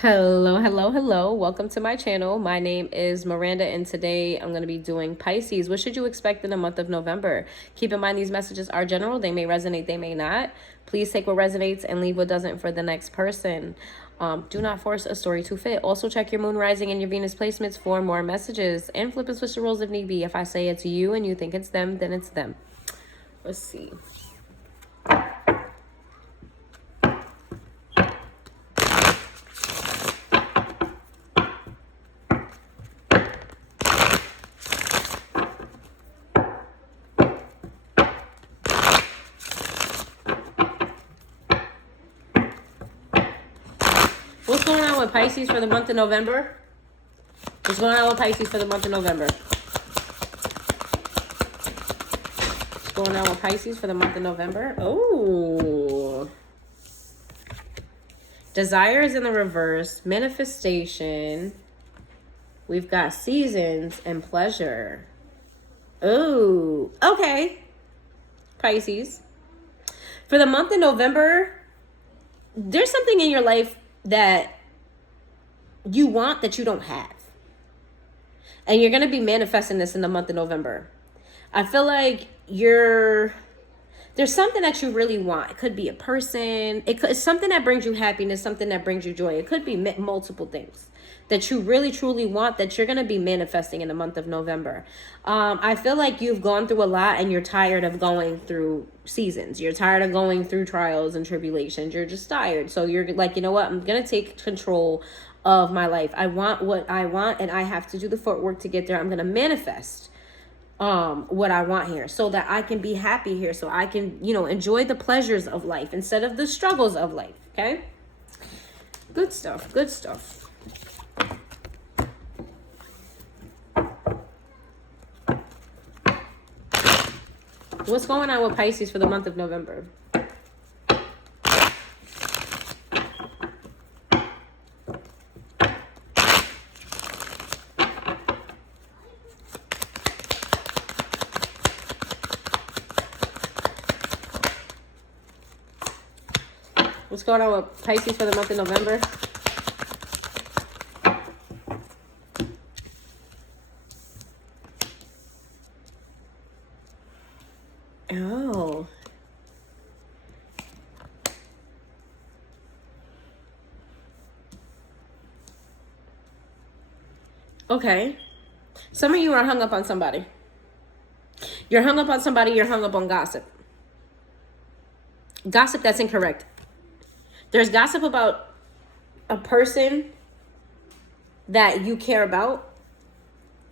Hello, hello, hello. Welcome to my channel. My name is Miranda, and today I'm going to be doing Pisces. What should you expect in the month of November? Keep in mind these messages are general. They may resonate, they may not. Please take what resonates and leave what doesn't for the next person. Do not force a story to fit. Also, check your moon rising and your Venus placements for more messages. And flip and switch the roles if need be. If I say it's you and you think it's them, then it's them. Let's see. What's going on with Pisces for the month of November? What's going on with Pisces for the month of November? What's going on with Pisces for the month of November? Oh. Desire is in the reverse. Manifestation. We've got seasons and pleasure. Oh. Okay. Pisces. For the month of November, there's something in your life that you want that you don't have. And you're going to be manifesting this in the month of November. I feel like there's something that you really want. It could be a person. It's something that brings you happiness, something that brings you joy. It could be multiple things that you really, truly want that you're going to be manifesting in the month of November. I feel like you've gone through a lot and you're tired of going through seasons. You're tired of going through trials and tribulations. You're just tired. So you're like, you know what? I'm going to take control of my life. I want what I want and I have to do the footwork to get there. I'm going to manifest what I want here so that I can be happy here. So I can, enjoy the pleasures of life instead of the struggles of life. Okay? Good stuff. Good stuff. What's going on with Pisces for the month of November? What's going on with Pisces for the month of November? Oh. Okay. Some of you are hung up on somebody. You're hung up on somebody. You're hung up on gossip. Gossip that's incorrect. There's gossip about a person that you care about,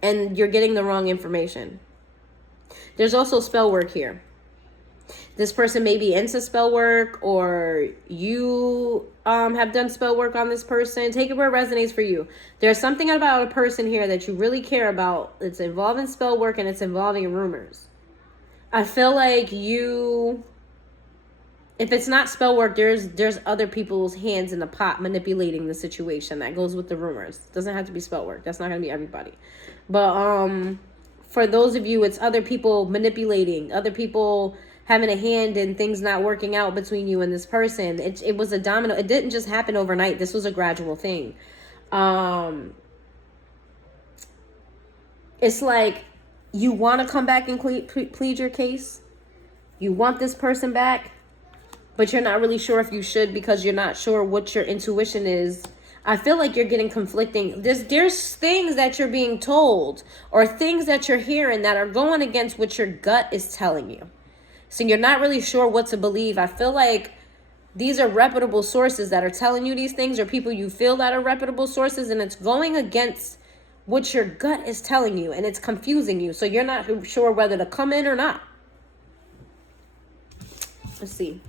and you're getting the wrong information. There's also spell work here. This person may be into spell work, or you have done spell work on this person. Take it where it resonates for you. There's something about a person here that you really care about. It's involving spell work and it's involving rumors. I feel like if it's not spell work, there's other people's hands in the pot manipulating the situation. That goes with the rumors. It doesn't have to be spell work. That's not going to be everybody. But for those of you, it's other people manipulating, other people having a hand in things not working out between you and this person. It was a domino. It didn't just happen overnight. This was a gradual thing. It's like you want to come back and plead your case. You want this person back, but you're not really sure if you should because you're not sure what your intuition is. I feel like you're getting conflicting. There's things that you're being told or things that you're hearing that are going against what your gut is telling you. So you're not really sure what to believe. I feel like these are reputable sources that are telling you these things, or people you feel that are reputable sources, and it's going against what your gut is telling you, and it's confusing you. So you're not sure whether to come in or not. Let's see.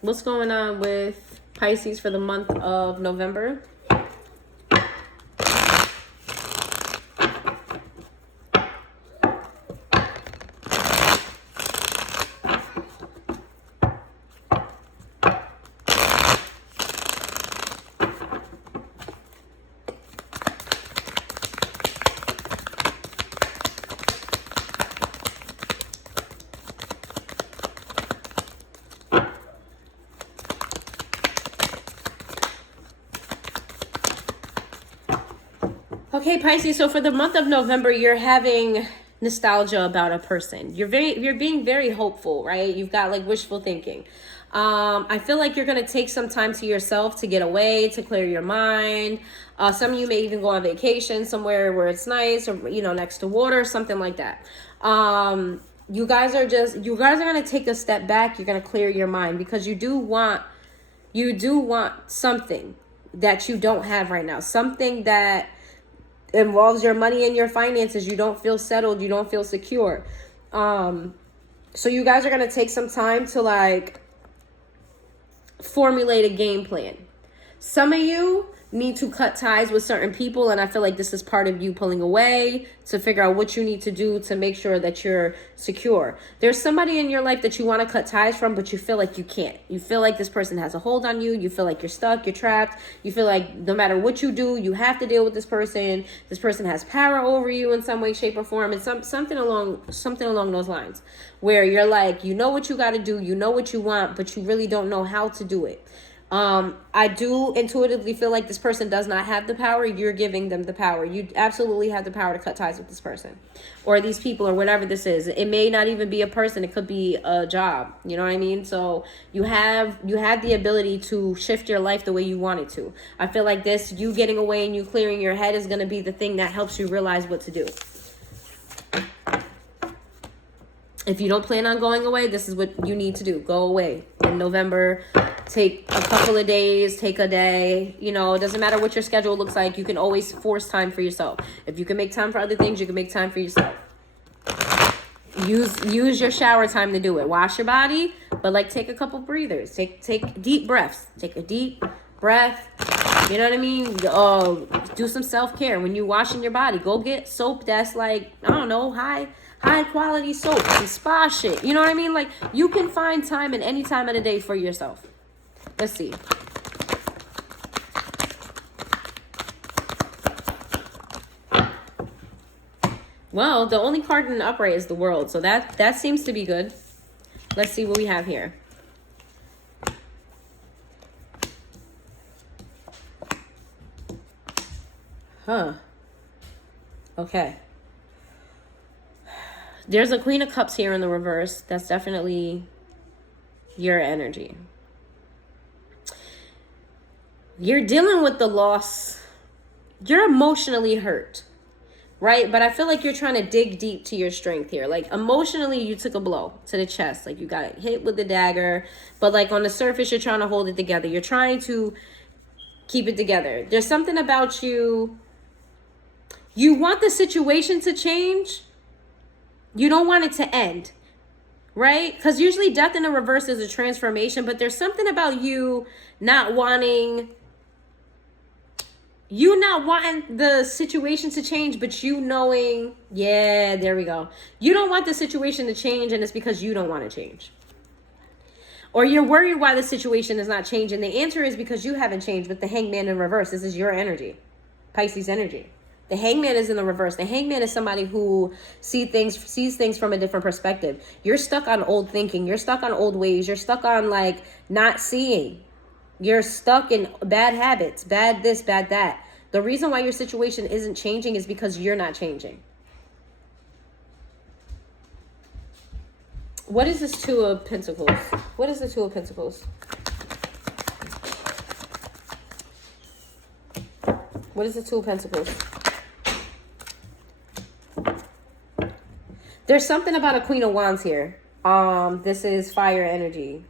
What's going on with Pisces for the month of November? Okay, Pisces, so for the month of November, you're having nostalgia about a person. You're being very hopeful, right? You've got like wishful thinking. I feel like you're going to take some time to yourself to get away, to clear your mind. Some of you may even go on vacation somewhere where it's nice, or, you know, next to water, something like that. You guys are going to take a step back. You're going to clear your mind because you do want something that you don't have right now. Something that involves your money and your finances. You don't feel settled. You don't feel secure. So you guys are going to take some time to like formulate a game plan. Some of you need to cut ties with certain people, and I feel like this is part of you pulling away to figure out what you need to do to make sure that you're secure. There's somebody in your life that you want to cut ties from, but you feel like you can't. You feel like this person has a hold on you. You feel like you're stuck, you're trapped. You feel like no matter what you do, you have to deal with this person. This person has power over you in some way, shape, or form. It's something along those lines, where you're like, you know what you got to do, you know what you want, but you really don't know how to do it. I do intuitively feel like this person does not have the power. You're giving them the power. You absolutely have the power to cut ties with this person or these people or whatever this is. It may not even be a person. It could be a job. You know what I mean? So you have the ability to shift your life the way you want it to. I feel like you getting away and you clearing your head is going to be the thing that helps you realize what to do. If you don't plan on going away, this is what you need to do. Go away in November. Take a couple of days, take a day. You know, it doesn't matter what your schedule looks like. You can always force time for yourself. If you can make time for other things, you can make time for yourself. Use your shower time to do it. Wash your body, but like take a couple breathers. Take deep breaths. Take a deep breath. You know what I mean? Do some self-care. When you're washing your body, go get soap that's like, I don't know, high quality soap, some spa shit. You know what I mean? Like, you can find time in any time of the day for yourself. Let's see. Well, the only card in the upright is the World, so that seems to be good. Let's see what we have here. Huh. Okay. There's a Queen of Cups here in the reverse. That's definitely your energy. You're dealing with the loss. You're emotionally hurt, right? But I feel like you're trying to dig deep to your strength here. Like, emotionally, you took a blow to the chest. Like, you got hit with the dagger. But, like, on the surface, you're trying to hold it together. You're trying to keep it together. There's something about you. You want the situation to change. You don't want it to end, right? Because usually death in the reverse is a transformation, but there's something about you not wanting the situation to change, but you knowing, yeah, there we go. You don't want the situation to change, and it's because you don't want to change. Or you're worried why the situation is not changing. The answer is because you haven't changed with the Hangman in reverse. This is your energy, Pisces energy. The Hangman is in the reverse. The Hangman is somebody who sees things from a different perspective. You're stuck on old thinking. You're stuck on old ways. You're stuck on like not seeing. You're stuck in bad habits, bad this, bad that. The reason why your situation isn't changing is because you're not changing. What is this Two of Pentacles? What is the Two of Pentacles? What is the Two of Pentacles? There's something about a Queen of Wands here. This is fire energy,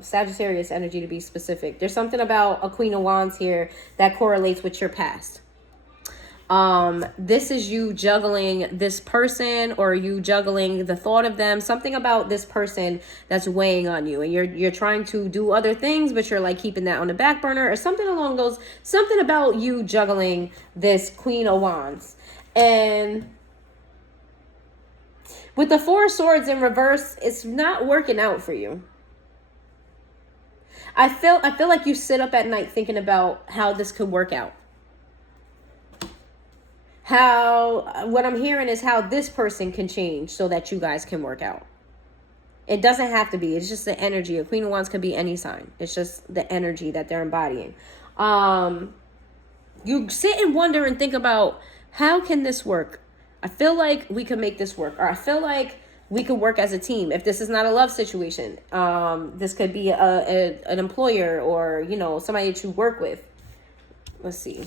Sagittarius energy to be specific. There's something about a Queen of Wands here that correlates with your past. This is you juggling this person, or you juggling the thought of them. Something about this person that's weighing on you, and you're trying to do other things, but you're like keeping that on the back burner, or something about you juggling this Queen of Wands. And with the Four of Swords in reverse, it's not working out for you. I feel like you sit up at night thinking about how this could work out. What I'm hearing is how this person can change so that you guys can work out. It doesn't have to be. It's just the energy. A Queen of Wands could be any sign. It's just the energy that they're embodying. You sit and wonder and think about How can this work? I feel like we can make this work, or I feel like we could work as a team. If this is not a love situation, this could be an employer, or, you know, somebody that you work with. Let's see.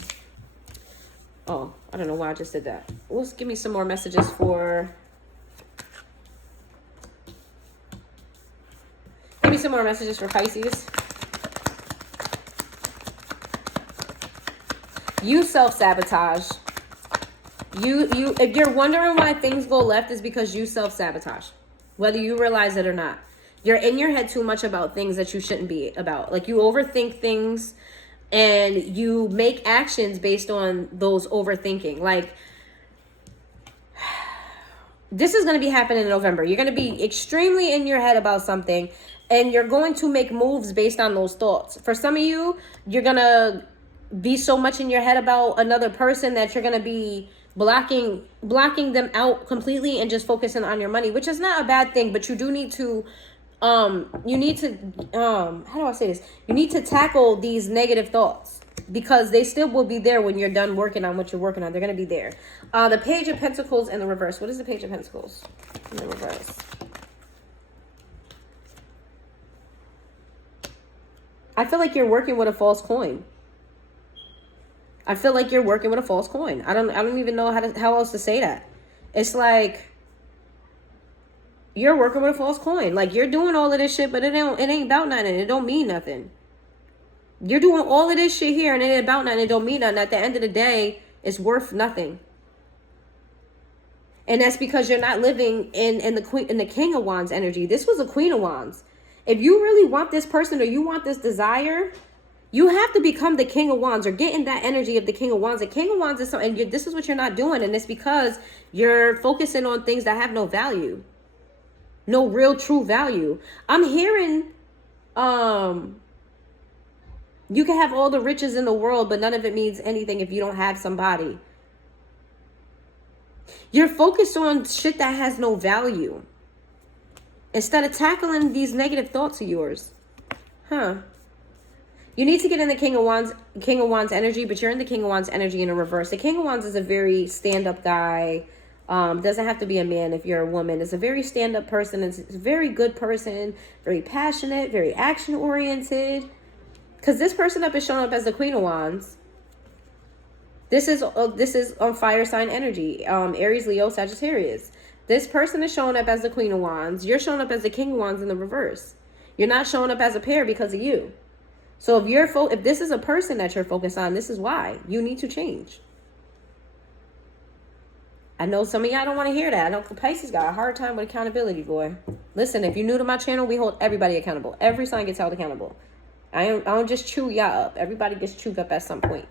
Oh, I don't know why I just did that. Let's give me some more messages for... Give me some more messages for Pisces. You self-sabotage. If you're wondering why things go left, is because you self-sabotage. Whether you realize it or not. You're in your head too much about things that you shouldn't be about. Like, you overthink things and you make actions based on those overthinking. Like, this is going to be happening in November. You're going to be extremely in your head about something, and you're going to make moves based on those thoughts. For some of you, you're going to be so much in your head about another person that you're going to be blocking them out completely and just focusing on your money, which is not a bad thing, but you do need to how do I say this? You need to tackle these negative thoughts, because they still will be there when you're done working on what you're working on. They're going to be there. The Page of Pentacles in the reverse. What is the Page of Pentacles in the reverse? I feel like you're working with a false coin. I feel like you're working with a false coin. I don't even know how else to say that. It's like you're working with a false coin. Like, you're doing all of this shit, but it ain't about nothing. It don't mean nothing. You're doing all of this shit here and it ain't about nothing. It don't mean nothing. At the end of the day, it's worth nothing. And that's because you're not living in the King of Wands energy. This was a Queen of Wands. If you really want this person, or you want this desire, you have to become the King of Wands, or get in that energy of the King of Wands. The King of Wands is something, and this is what you're not doing. And it's because you're focusing on things that have no value. No real true value. I'm hearing, you can have all the riches in the world, but none of it means anything if you don't have somebody. You're focused on shit that has no value, instead of tackling these negative thoughts of yours. You need to get in the King of Wands energy, but you're in the King of Wands energy in a reverse. The King of Wands is a very stand-up guy. Doesn't have to be a man if you're a woman. It's a very stand-up person. It's a very good person, very passionate, very action-oriented. Because this person up is showing up as the Queen of Wands. This is on fire sign energy. Aries, Leo, Sagittarius. This person is showing up as the Queen of Wands. You're showing up as the King of Wands in the reverse. You're not showing up as a pair because of you. So if this is a person that you're focused on, this is why you need to change. I know some of y'all don't want to hear that. I know Pisces got a hard time with accountability, boy. Listen, if you're new to my channel, we hold everybody accountable. Every sign gets held accountable. I don't just chew y'all up. Everybody gets chewed up at some point.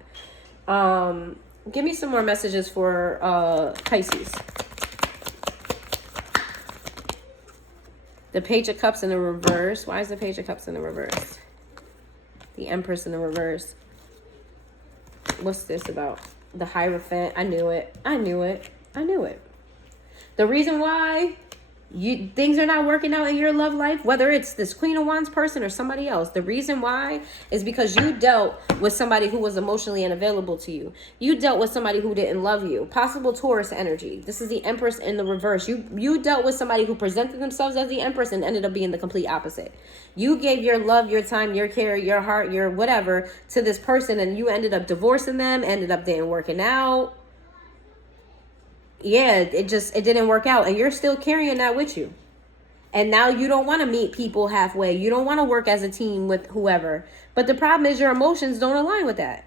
Give me some more messages for Pisces. The Page of Cups in the reverse. Why is the Page of Cups in the reverse? The Empress in the reverse. What's this about? The Hierophant. I knew it. I knew it. I knew it. The reason why things are not working out in your love life, whether it's this Queen of Wands person or somebody else, the reason why is because you dealt with somebody who was emotionally unavailable to you. You dealt with somebody who didn't love you. Possible Taurus energy. This is the Empress in the reverse. You dealt with somebody who presented themselves as the Empress and ended up being the complete opposite. You gave your love, your time, your care, your heart, your whatever to this person, and you ended up divorcing them, ended up didn't working out. Yeah, it didn't work out, and you're still carrying that with you. And now you don't want to meet people halfway. You don't want to work as a team with whoever. But the problem is your emotions don't align with that.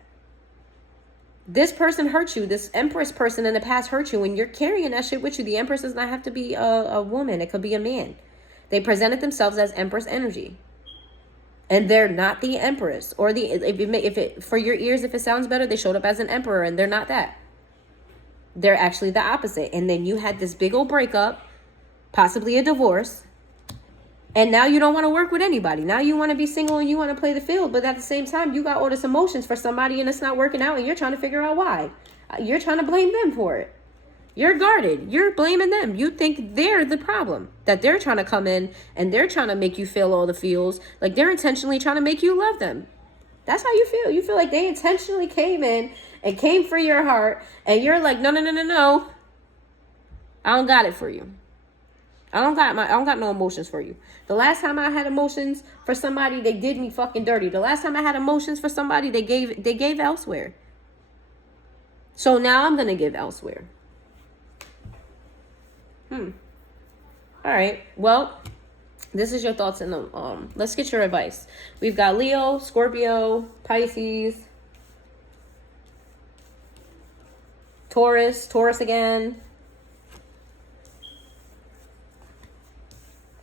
This person hurt you. This Empress person in the past hurt you, and you're carrying that shit with you. The Empress does not have to be a woman. It could be a man. They presented themselves as Empress energy, and they're not the Empress. Or if it for your ears, if it sounds better, they showed up as an Emperor, and they're not that. They're actually the opposite. And then you had this big old breakup, possibly a divorce, and now you don't want to work with anybody. Now you want to be single and you want to play the field, but at the same time, you got all this emotions for somebody and it's not working out, and you're trying to figure out why. You're trying to blame them for it. You're guarded. You're blaming them. You think they're the problem, that they're trying to come in and they're trying to make you feel all the feels, like they're intentionally trying to make you love them. That's how you feel. You feel like they intentionally came in and came for your heart, and you're like, no, no, no, no, no. I don't got it for you. I don't got no emotions for you. The last time I had emotions for somebody, they did me fucking dirty. The last time I had emotions for somebody, they gave elsewhere. So now I'm gonna give elsewhere. All right. Well, this is your thoughts in the let's get your advice. We've got Leo, Scorpio, Pisces, Taurus again.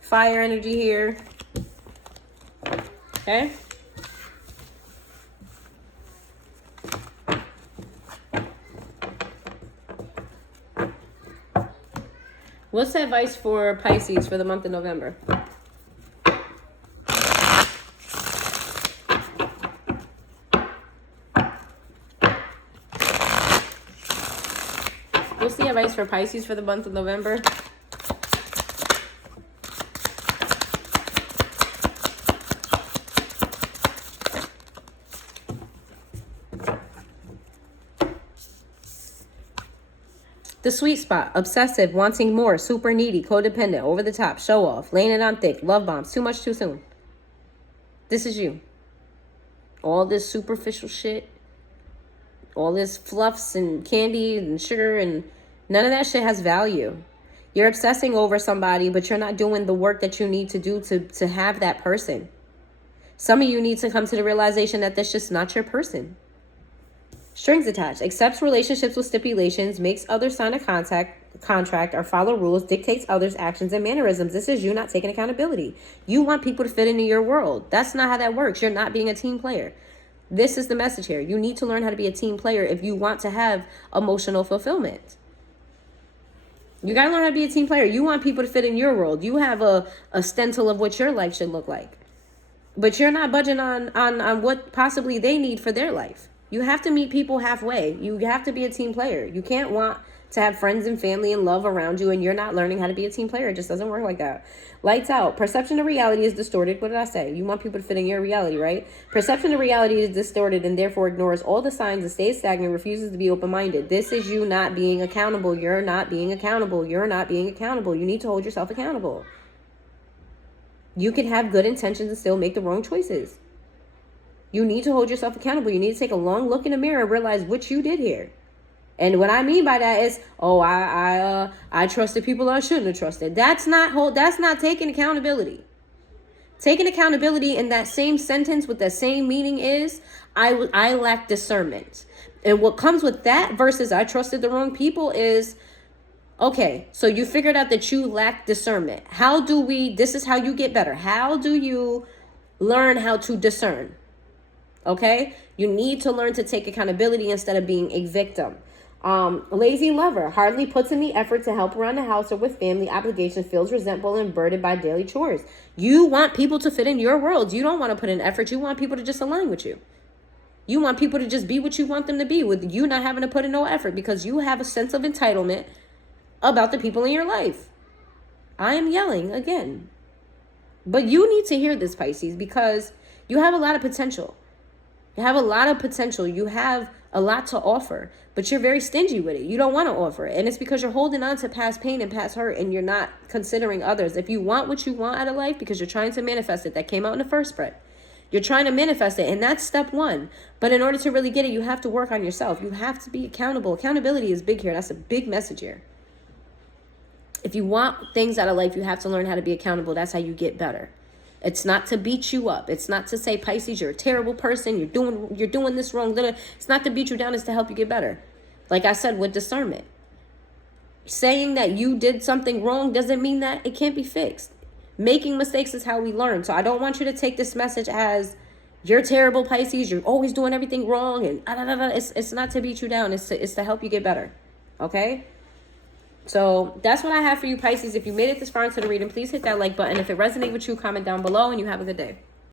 Fire energy here. Okay. What's the advice for Pisces for the month of November? What's the advice for Pisces for the month of November? The sweet spot, obsessive, wanting more, super needy, codependent, over the top, show off, laying it on thick, love bombs, too much too soon. This is you. All this superficial shit, all this fluffs and candy and sugar, and none of that shit has value. You're obsessing over somebody, but you're not doing the work that you need to do to have that person. Some of you need to come to the realization that that's just not your person. Strings attached. Accepts relationships with stipulations, makes others sign a contract or follow rules, dictates others' actions and mannerisms. This is you not taking accountability. You want people to fit into your world. That's not how that works. You're not being a team player. This is the message here. You need to learn how to be a team player if you want to have emotional fulfillment. You got to learn how to be a team player. You want people to fit in your world. You have a stencil of what your life should look like. But you're not budging on what possibly they need for their life. You have to meet people halfway. You have to be a team player. You can't want to have friends and family and love around you and you're not learning how to be a team player. It just doesn't work like that. Lights out. Perception of reality is distorted. What did I say? You want people to fit in your reality, right? Perception of reality is distorted and therefore ignores all the signs and stays stagnant, refuses to be open-minded. This is you not being accountable. You're not being accountable. You're not being accountable. You need to hold yourself accountable. You can have good intentions and still make the wrong choices. You need to hold yourself accountable. You need to take a long look in the mirror and realize what you did here. And what I mean by that is, I trusted people I shouldn't have trusted. That's not taking accountability. Taking accountability in that same sentence with that same meaning is, I lack discernment. And what comes with that versus I trusted the wrong people is, okay, so you figured out that you lack discernment. This is how you get better. How do you learn how to discern? Okay, you need to learn to take accountability instead of being a victim. Lazy lover hardly puts in the effort to help around the house or with family obligations, feels resentful and burdened by daily chores. You want people to fit in your world. You don't want to put in effort. You want people to just align with you. You want people to just be what you want them to be, with you not having to put in no effort because you have a sense of entitlement about the people in your life. I am yelling again. But you need to hear this, Pisces, because you have a lot of potential. You have a lot of potential. You have a lot to offer, but you're very stingy with it. You don't want to offer it. And it's because you're holding on to past pain and past hurt and you're not considering others. If you want what you want out of life because you're trying to manifest it, that came out in the first spread. You're trying to manifest it, and that's step one. But in order to really get it, you have to work on yourself. You have to be accountable. Accountability is big here. That's a big message here. If you want things out of life, you have to learn how to be accountable. That's how you get better. It's not to beat you up. It's not to say, Pisces, you're a terrible person. You're doing this wrong. It's not to beat you down. It's to help you get better. Like I said, with discernment. Saying that you did something wrong doesn't mean that it can't be fixed. Making mistakes is how we learn. So I don't want you to take this message as you're terrible, Pisces. You're always doing everything wrong. And it's not to beat you down. It's to help you get better. Okay? So that's what I have for you, Pisces. If you made it this far into the reading, please hit that like button. If it resonated with you, comment down below, and you have a good day.